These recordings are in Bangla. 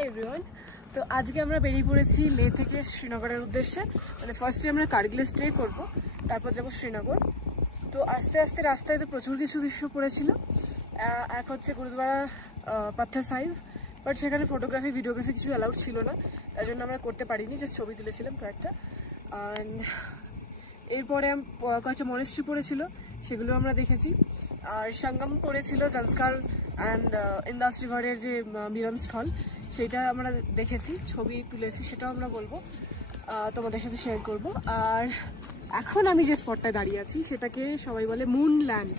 Hi everyone. তো আজকে আমরা বেরিয়ে পড়েছি লে থেকে শ্রীনগরের উদ্দেশ্যে। মানে ফার্স্টে আমরা কার্গিলে স্টে করব, তারপর যাব শ্রীনগর। তো আস্তে আস্তে রাস্তায় তো প্রচুর কিছু দৃশ্য পড়েছিল। এক হচ্ছে গুরুদ্বারা পাথর সাহিব, বাট সেখানে ফটোগ্রাফি ভিডিওগ্রাফি কিছু অ্যালাউড ছিল না, তার জন্য আমরা করতে পারিনি, জাস্ট ছবি তুলেছিলাম কয়েকটা। অ্যান্ড এরপরে কয়েকটা মনেস্ট্রি পড়েছিল, সেগুলো আমরা দেখেছি। আর সঙ্গম পড়েছিল জলস্কার অ্যান্ড ইন্দাস রিভারের যে মিলনস্থল, সেটা আমরা দেখেছি, ছবি তুলেছি, সেটাও আমরা বলবো, তোমাদের সাথে শেয়ার করব। আর এখন আমি যে স্পটটায় দাঁড়িয়ে আছি সেটাকে সবাই বলে মুন ল্যান্ড,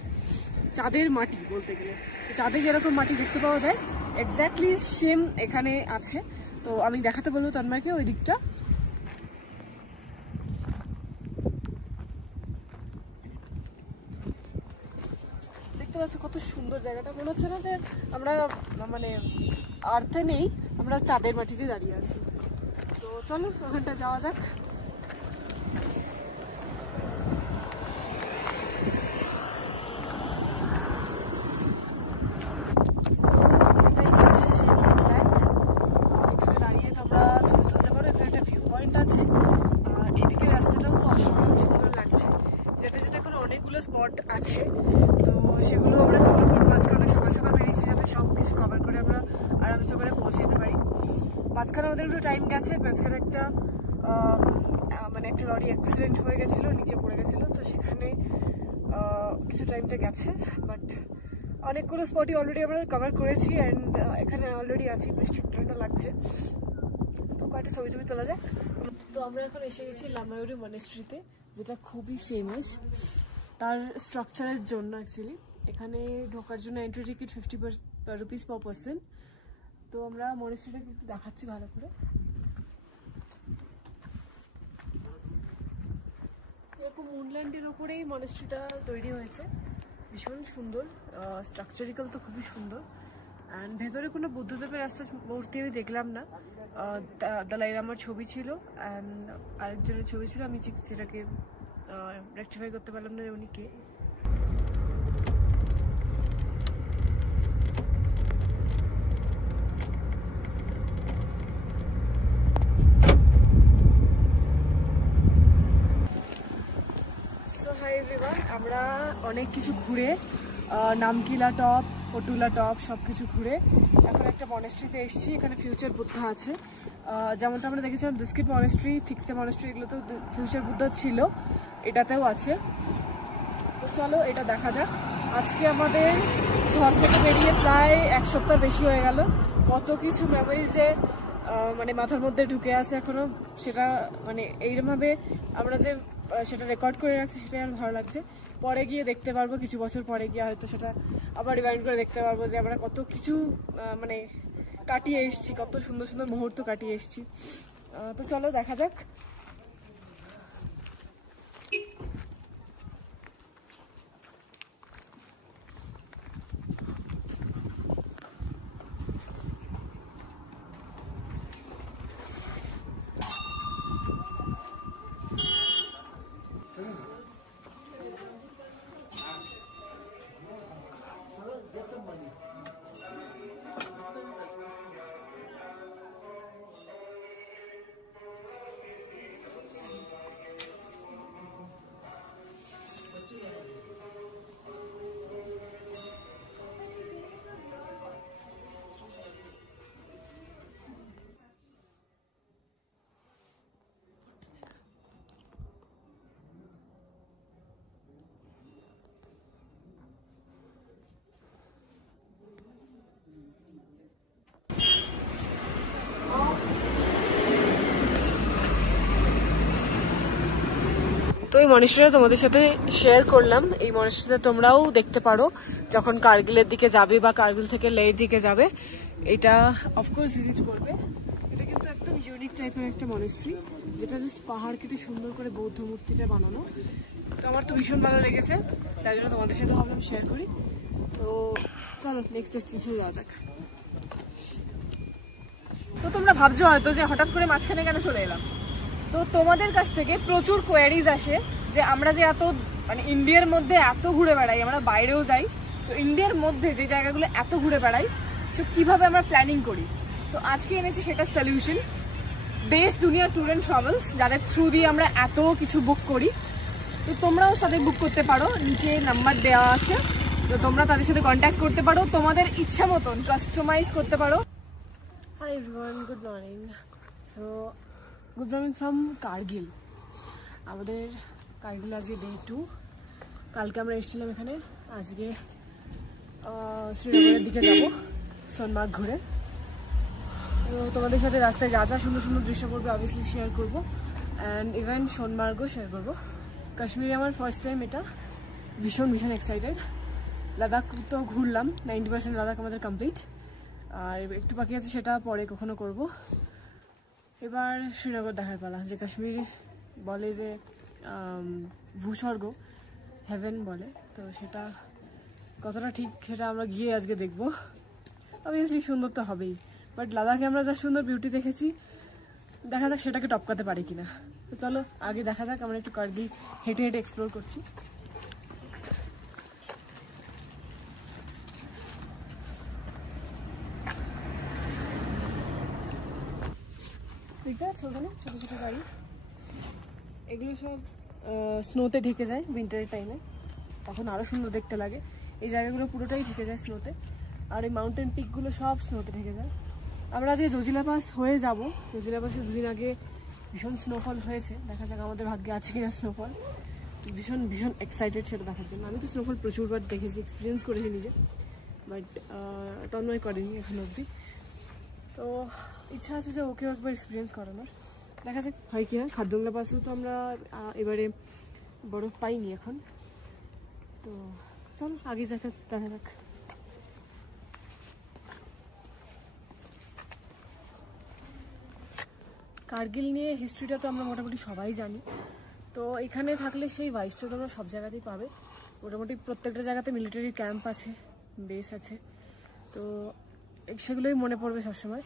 চাঁদের মাটি বলতে গেলে। চাঁদে যেরকম মাটি দেখতে পাওয়া যায় এক্স্যাক্টলি সেম এখানে আছে। তো আমি দেখাতে বলবো তন্ময়কে ওই দিকটা। দেখতে পাচ্ছ কত সুন্দর জায়গাটা, মনে হচ্ছে না যে আমরা মানে আর্থে নেই, আমরা চাঁদের মাটিতে দাঁড়িয়ে আছি। তো চলো ওখানটা যাওয়া যাক। এখানে দাঁড়িয়ে তোমরা ছবি তুলতে পারো, এখানে একটা ভিউ পয়েন্ট আছে। আর এদিকে রাস্তাটাও তো অসাধারণ সুন্দর লাগছে। যেতে যেতে এখন অনেকগুলো স্পট আছে, তো সেগুলো আমরা কভার করবো। আজকে অনেক সকাল সকাল বেরিয়েছি যাতে সব কিছু কভার করে আমরা আরামসে করে পৌঁছে যেতে পারি। মাঝখানে আমাদের একটু টাইম গেছে, মাঝখানে একটা মানে একটা লরি অ্যাক্সিডেন্ট হয়ে গেছিলো, নিচে পড়ে গেছিলো, তো সেখানে কিছু টাইমটা গেছে। বাট অনেকগুলো স্পটই অলরেডি আমরা কভার করেছি অ্যান্ড এখানে অলরেডি আছি, বেশ ঠান্ডা লাগছে। তো কয়েকটা ছবি টবি তোলা যায়। তো আমরা এখন এসে গেছি লামায়ুরি মনেস্ট্রিতে, যেটা খুবই ফেমাস তার স্ট্রাকচারের জন্য। অ্যাকচুয়ালি এখানে ঢোকার জন্য entry ticket 50 rupees per person. তো আমরা মনেস্ট্রিটাকে একটু দেখাচ্ছি ভালো করে। এরকম মুনল্যান্ডের ওপরেই মনেস্ট্রিটা তৈরি হয়েছে, ভীষণ সুন্দর, স্ট্রাকচারিক্যাল তো খুবই সুন্দর। অ্যান্ড ভেতরে কোনো বুদ্ধদেবের আস্তে মূর্তি আমি দেখলাম না। দালাই লামার ছবি ছিল অ্যান্ড আরেকজনের ছবি ছিল, আমি ঠিক সেটাকে রেকটিফাই করতে পারলাম না যে উনি কে। হাই এভরিওয়ান, আমরা অনেক কিছু ঘুরে নামকিলা টপ, পটুলা টপ সব কিছু ঘুরে এখন একটা মনেস্ট্রিতে এসেছি। এখানে ফিউচার বুদ্ধা আছে, যেমনটা আমরা দেখেছিলাম বিস্কিট মনেস্ট্রি, থিকসে মনেস্ট্রি, এগুলো তো ফিউচার বুদ্ধা ছিল, এটাতেও আছে। তো চলো এটা দেখা যাক। আজকে আমাদের ঘর থেকে বেরিয়ে প্রায় এক সপ্তাহ বেশি হয়ে গেল। কত কিছু মেমোরিজে মানে মাথার মধ্যে ঢুকে আছে এখনো, সেটা মানে এইরকমভাবে আমরা যে সেটা রেকর্ড করে রাখছি সেটা আর ভালো লাগছে। পরে গিয়ে দেখতে পারবো, কিছু বছর পরে গিয়ে হয়তো সেটা আবার রিমাইন্ড করে দেখতে পারবো যে আমরা কত কিছু মানে কাটিয়ে এসেছি, কত সুন্দর সুন্দর মুহূর্ত কাটিয়ে এসেছি। তো চলো দেখা যাক। তো এই মনেস্ট্রিটা তোমাদের সাথে শেয়ার করলাম। এই মনেস্ট্রিটা তোমরাও দেখতে পারো যখন কার্গিলের দিকে যাবে বা কার্গিল থেকে লের দিকে যাবে, এটা অফকোর্স ভিজিট করবে। এটা কিন্তু একদম ইউনিক টাইপের একটা মনেস্ট্রি, যেটা জাস্ট পাহাড় কেটে সুন্দর করে বৌদ্ধ মূর্তিটা বানানো। তো আমার তো ভীষণ ভালো লেগেছে, তাই জন্য তোমাদের সাথে ভাবলাম শেয়ার করি। তো চলো নেক্সট ডেস্টিনেশনে যাওয়া যাক। তো তোমরা ভাবছো হয়তো যে হঠাৎ করে মাঝখানে কেন চলে এলাম। তো তোমাদের কাছ থেকে প্রচুর কোয়ারিজ আসে যে আমরা যে এত মানে ইন্ডিয়ার মধ্যে এত ঘুরে বেড়াই, আমরা বাইরেও যাই, তো ইন্ডিয়ার মধ্যে যে জায়গাগুলো এত ঘুরে বেড়াই তো কিভাবে আমরা প্ল্যানিং করি। তো আজকে এনেছি সেটা সলিউশন, দেশ দুনিয়া ট্যুর অ্যান্ড ট্রাভেলস, যাদের থ্রু দিয়ে আমরা এত কিছু বুক করি। তো তোমরাও সাথে বুক করতে পারো, নিচে নাম্বার দেওয়া আছে, তো তোমরা তাদের সাথে কন্ট্যাক্ট করতে পারো, তোমাদের ইচ্ছা মতন কাস্টমাইজ করতে পারো। Hi everyone, good morning. So good morning from Kargil. আমাদের কার্গিল আজকে ডে 2। কালকে আমরা এসেছিলাম এখানে, আজকে শ্রীনগরের দিকে যাব সোনমার্গ ঘুরে। তো তোমাদের সাথে রাস্তায় যা যা সুন্দর সুন্দর দৃশ্য করবো অবভিয়াসলি শেয়ার করবো, অ্যান্ড ইভেন সোনমার্গও শেয়ার করবো। কাশ্মীরে আমার ফার্স্ট টাইম, এটা ভীষণ ভীষণ এক্সাইটেড। লাদাখ তো ঘুরলাম, 90% লাদাখ আমাদের কমপ্লিট, আর একটু বাকি আছে, সেটা পরে কখনো করব। এবার শ্রীনগর দেখার পালা, যে কাশ্মীর বলে যে ভূস্বর্গ, হেভেন বলে, তো সেটা কতটা ঠিক সেটা আমরা গিয়ে আজকে দেখবো। অবভিয়াসলি সুন্দর তো হবেই, বাট লাদাখে আমরা যা সুন্দর বিউটি দেখেছি, দেখা যাক সেটাকে টপকাতে পারি কিনা। তো চলো আগে দেখা যাক, আমরা একটু কার্গিল হেঁটে হেঁটে এক্সপ্লোর করছি। দেখতে পাচ্ছ ওখানে ছোটো ছোটো গাড়ি, এগুলো সব স্নোতে ঢেকে যায় উইন্টারের টাইমে, তখন আরও সুন্দর দেখতে লাগে। এই জায়গাগুলো পুরোটাই ঢেকে যায় স্নোতে, আর এই মাউন্টেন পিকগুলো সব স্নোতে ঢেকে যায়। আমরা আজকে জজিলা পাস হয়ে যাব। জজিলা পাসে দুদিন আগে ভীষণ স্নোফল হয়েছে, দেখা যাক আমাদের ভাগ্যে আছে কিনা স্নোফল। ভীষণ ভীষণ এক্সাইটেড সেটা দেখার জন্য। আমি তো স্নোফল প্রচুরবার দেখেছি, এক্সপিরিয়েন্স করেছি নিজে, বাট তন্ময় করেনি এখন অবধি। তো ইচ্ছা আছে যে ওকেও একবার এক্সপিরিয়েন্স করানোর, দেখা যাক হয় কি হয়। খারদুংলা পাসেও তো আমরা এবারে বরফ পাইনি এখন, তো চল আগে দেখা যাক। কার্গিল নিয়ে হিস্ট্রিটা তো আমরা মোটামুটি সবাই জানি, তো এখানে থাকলে সেই ভাইবসটা তোমরা সব জায়গাতেই পাবে। মোটামুটি প্রত্যেকটা জায়গাতে মিলিটারি ক্যাম্প আছে, বেস আছে, তো সেগুলোই মনে পড়বে সবসময়।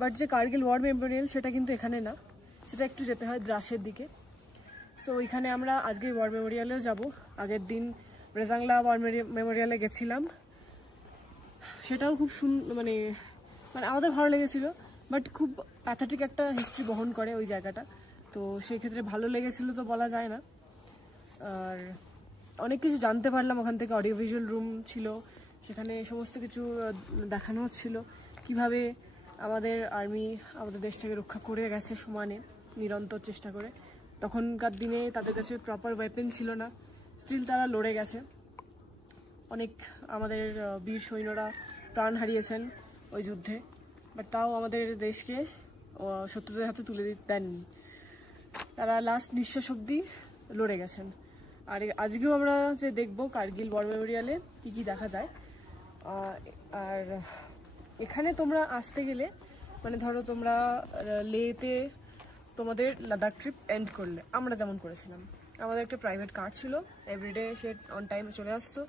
বাট যে কার্গিল ওয়ার মেমোরিয়াল সেটা কিন্তু এখানে না, সেটা একটু যেতে হয় দ্রাসের দিকে। সো ওইখানে আমরা আজকে ওয়ার মেমোরিয়ালেও যাব। আগের দিন রেজাংলা ওয়ার মেমোরিয়ালে গেছিলাম, সেটাও খুব মানে আমাদের ভালো লেগেছিল, বাট খুব প্যাথেটিক একটা হিস্ট্রি বহন করে ওই জায়গাটা, তো সেই ক্ষেত্রে ভালো লেগেছিল তো বলা যায় না। আর অনেক কিছু জানতে পারলাম ওখান থেকে, অডিও ভিজুয়াল রুম ছিল, সেখানে সমস্ত কিছু দেখানো হচ্ছিল, কিভাবে আমাদের আর্মি আমাদের দেশটাকে রক্ষা করে গেছে সমানে, নিরন্তর চেষ্টা করে। তখনকার দিনে তাদের কাছে প্রপার ওয়েপেন ছিল না, স্টিল তারা লড়ে গেছে। অনেক আমাদের বীর সৈন্যরা প্রাণ হারিয়েছেন ওই যুদ্ধে, বাট তাও আমাদের দেশকে শত্রুদের হাতে তুলে দেননি, তারা লাস্ট নিঃশ্বাস অবধি লড়ে গেছেন। আর আজকেও আমরা যে দেখব কার্গিল ওয়ার মেমোরিয়ালে কী কী দেখা যায়। আর এখানে তোমরা আসতে গেলে, মানে ধরো তোমরা লেতে তোমাদের লাদাখ ট্রিপ এন্ড করলে, আমরা যেমন করেছিলাম, আমাদের একটা প্রাইভেট কার ছিল, এভরিডে সে অন টাইমে চলে আসতো,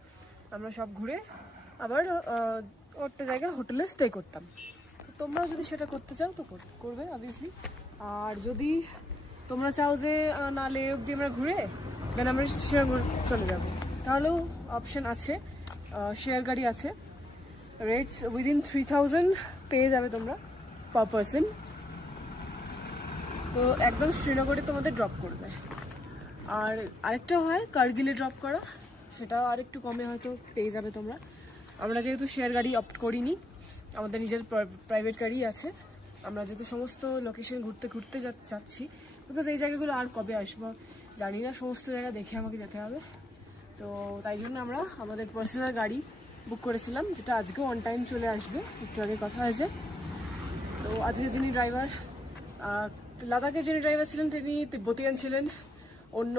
আমরা সব ঘুরে আবার একটা জায়গায় হোটেলে স্টে করতাম। তোমরা যদি সেটা করতে চাও তো করবে অবভিয়াসলি। আর যদি তোমরা চাও যে না লে অবধি আমরা ঘুরে দেন আমরা শ্রীনগর চলে যাব, তাহলেও অপশন আছে, শেয়ার গাড়ি আছে, রেটস উইদিন 3000 পেয়ে যাবে তোমরা পার পারসন। তো একদম শ্রীনগরে তোমাদের ড্রপ করবে। আর আরেকটা হয় কার্গিলে ড্রপ করা, সেটা আরেকটু কমে হয়তো পেয়ে যাবে তোমরা। আমরা যেহেতু শেয়ার গাড়ি অপ্ট করিনি, আমাদের নিজের প্রাইভেট গাড়ি আছে, আমরা যেহেতু সমস্ত লোকেশন ঘুরতে ঘুরতে যাচ্ছি, বিকজ এই জায়গাগুলো আর কবে আসবো জানি না, সমস্ত জায়গা দেখে আমাকে যেতে হবে। তো তাই জন্য আমরা আমাদের পার্সোনাল গাড়ি বুক করেছিলাম, যেটা আজকে অন টাইম চলে আসবে, একটু আগে কথা হয়েছে। তো আজকে যিনি ড্রাইভার, লাদাখের যিনি ড্রাইভার ছিলেন তিনি তিব্বতিয়ান ছিলেন, অন্য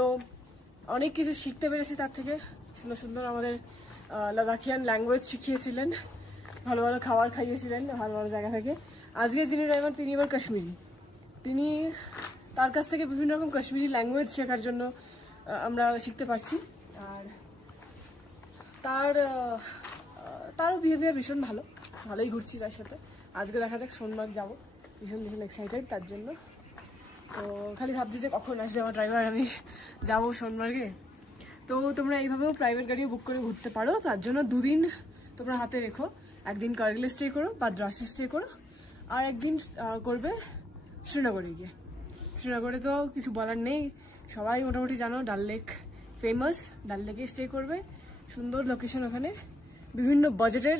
অনেক কিছু শিখতে পেরেছি তার থেকে, সুন্দর সুন্দর আমাদের লাদাখিয়ান ল্যাঙ্গুয়েজ শিখিয়েছিলেন, ভালো ভালো খাবার খাইয়েছিলেন ভালো ভালো জায়গা থেকে। আজকে যিনি ড্রাইভার তিনি এবার কাশ্মীরি, তিনি তার কাছ থেকে বিভিন্ন রকম কাশ্মীরি ল্যাঙ্গুয়েজ শেখার জন্য আমরা শিখতে পারছি। আর তারও বিহেভিয়ার ভীষণ ভালোই ঘুরছি তার সাথে। আজকে দেখা যাক সোনমার্গ যাবো, ভীষণ ভীষণ এক্সাইটেড তার জন্য। তো খালি ভাবছি যে কখন আসবে আমার ড্রাইভার, আমি যাবো সোনমার্গে। তো তোমরা এইভাবেও প্রাইভেট গাড়িও বুক করে ঘুরতে পারো, তার জন্য 2 দিন তোমরা হাতে রেখো, একদিন কার্গিলে স্টে করো বা দ্রাসে স্টে করো, আর একদিন করবে শ্রীনগরে গিয়ে। শ্রীনগরে তো কিছু বলার নেই, সবাই মোটামুটি জানো, ডাল লেক ফেমাস। ডাল লেকে স্টে করবে, সুন্দর লোকেশন, ওখানে বিভিন্ন বাজেটের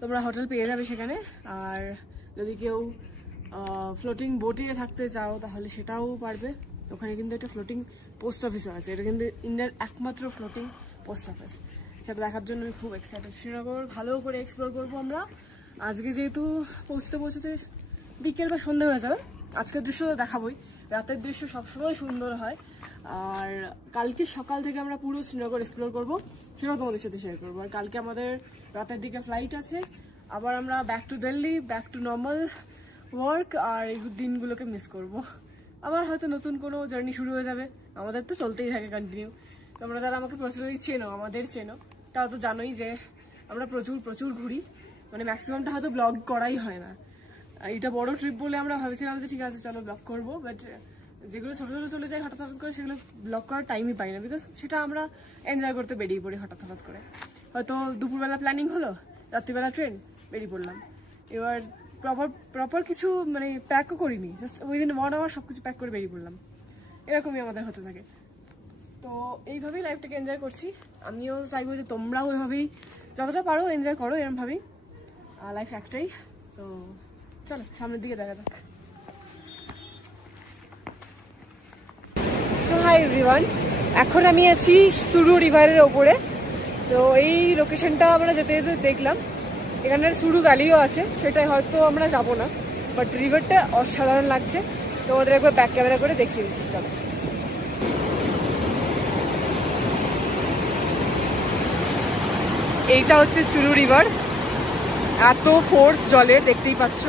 তোমরা হোটেল পেয়ে যাবে সেখানে। আর যদি কেউ ফ্লোটিং বোটে থাকতে চাও তাহলে সেটাও পারবে। ওখানে কিন্তু একটা ফ্লোটিং পোস্ট অফিসও আছে, এটা কিন্তু ইন্ডিয়ার একমাত্র ফ্লোটিং পোস্ট অফিস। সেটা দেখার জন্য আমি খুব এক্সাইটেড। শ্রীনগর ভালো করে এক্সপ্লোর করবো আমরা আজকে, যেহেতু পৌঁছতে বিকেল বা সন্ধ্যা হয়ে যাবে। আজকের দৃশ্য তো দেখাবোই, রাতের দৃশ্য সবসময় সুন্দর হয়। আর কালকে সকাল থেকে আমরা পুরো শ্রীনগর এক্সপ্লোর করবো, সেটাও তোমাদের সাথে শেয়ার করবো। আর কালকে আমাদের রাতের দিকে ফ্লাইট আছে, আবার আমরা back to Delhi, back to normal work. আর এই দিনগুলোকে মিস করব। আবার হয়তো নতুন কোনো জার্নি শুরু হয়ে যাবে, আমাদের তো চলতেই থাকে কন্টিনিউ। তোমরা যারা আমাকে পার্সোনালি চেনো, আমাদের চেনো, তাও তো জানোই যে আমরা প্রচুর ঘুরি, মানে ম্যাক্সিমামটা হয়তো ব্লগ করাই হয় না। এটা বড় ট্রিপ বলে আমরা ভাবছিলাম যে ঠিক আছে চলো ব্লগ করবো, বাট যেগুলো ছোট চলে যায় হঠাৎ করে, সেগুলো ব্লগ করার টাইমই পাই না, বিকজ সেটা আমরা এনজয় করতে বেরিয়ে পড়ি হঠাৎ করে। হয়তো দুপুরবেলা প্ল্যানিং হলো, রাত্রিবেলা ট্রেন, বেরিয়ে পড়লাম। এবার প্রপার কিছু মানে প্যাকও করিনি, জাস্ট উইদিন 1 hour সবকিছু প্যাক করে বেরিয়ে পড়লাম। এরকমই আমাদের হতে থাকে। তো এইভাবেই লাইফটাকে এনজয় করছি। আমিও চাইবো যে তোমরাও ওইভাবেই যতটা পারো এনজয় করো, এরমভাবেই। লাইফ একটাই। তো চলো সামনের দিকে দেখা যাক। সো হাই এভরিওয়ান, এখন আমি আছি সুরু রিভারের ওপরে। তো এই লোকেশনটা আমরা যেতে দেখলাম, এখানে সুরু ভ্যালিও আছে, সেটাই হয়তো আমরা যাবো না, বাট রিভারটা অসাধারণ লাগছে। তোমাদের একবার ব্যাক ক্যামেরা করে দেখিয়ে দিচ্ছি। চলো, এইটা হচ্ছে সুরু রিভার। এত ফোর্স জলের, দেখতেই পাচ্ছ।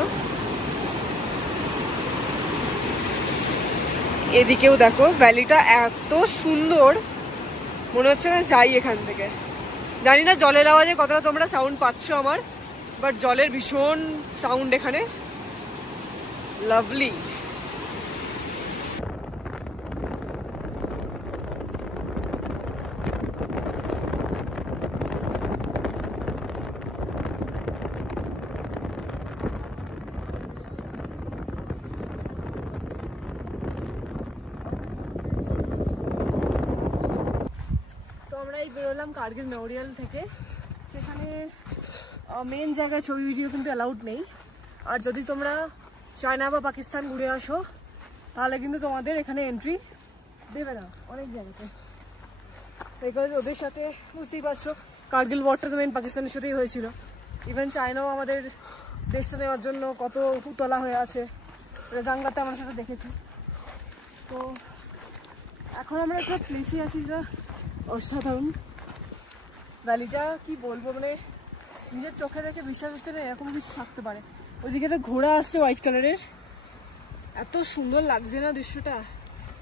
এদিকেও দেখো, ভ্যালিটা এত সুন্দর, মনে হচ্ছে না যাই এখান থেকে। জানি না জলের আওয়াজে কতটা তোমরা সাউন্ড পাচ্ছ আমার, বাট জলের ভীষণ সাউন্ড এখানে। লাভলি। বেরোলাম কার্গিল মেমোরিয়াল থেকে। সেখানে মেন জায়গায় ছবি ভিডিও কিন্তু অ্যালাউড নেই। আর যদি তোমরা চায়না বা পাকিস্তান ঘুরে আসো তাহলে কিন্তু তোমাদের এখানে এন্ট্রি দেবে না অনেক জায়গাতে, বিকজ ওদের সাথে বুঝতেই পারছো কার্গিল ওয়ারটা তো মেন পাকিস্তানের সাথেই হয়েছিল। ইভেন চায়নাও আমাদের দেশটা নেওয়ার জন্য কত উতলা হয়ে আছে, জাঙ্গাতে আমার সাথে দেখেছি। তো এখন আমরা একটা প্লেসে আছি যা অসাধারণ। ভ্যালিটা কি বলবো, মানে নিজের চোখে দেখে বিশ্বাস হচ্ছে না এরকম কিছু থাকতে পারে। ওইদিকে একটা ঘোড়া আসছে হোয়াইট কালারের, এত সুন্দর লাগছে না দৃশ্যটা।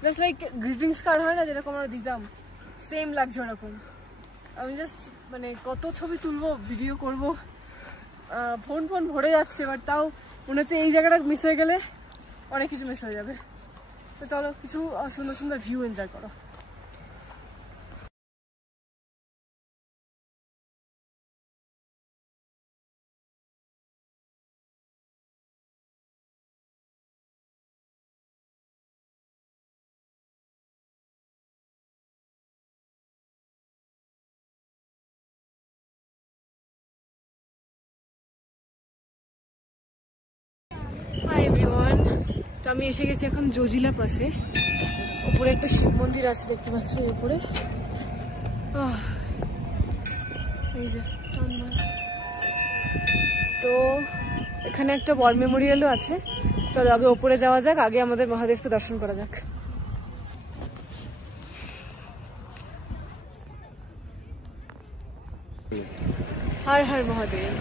জাস্ট লাইক গ্রিটিংস কার্ড হয় না যেরকম আমরা দিতাম, সেম লাগছে ওরকম। আমি জাস্ট মানে কত ছবি তুলবো, ভিডিও করবো, ফোন ভরে যাচ্ছে, বাট তাও মনে হচ্ছে এই জায়গাটা মিস হয়ে গেলে অনেক কিছু মিস হয়ে যাবে। তো চলো কিছু সুন্দর ভিউ এনজয় করো। হাই এভরিওয়ান, তো আমি এসে গেছি এখন জজিলা পাশে। উপরে একটা শিব মন্দির আছে দেখতে পাচ্ছ উপরে। এই যে তো এখানে একটা ওয়ার মেমোরিয়ালও আছে। চলো আগে উপরে যাওয়া যাক, আগে আমাদের মহাদেবকে দর্শন করা যাক। হর হর মহাদেব।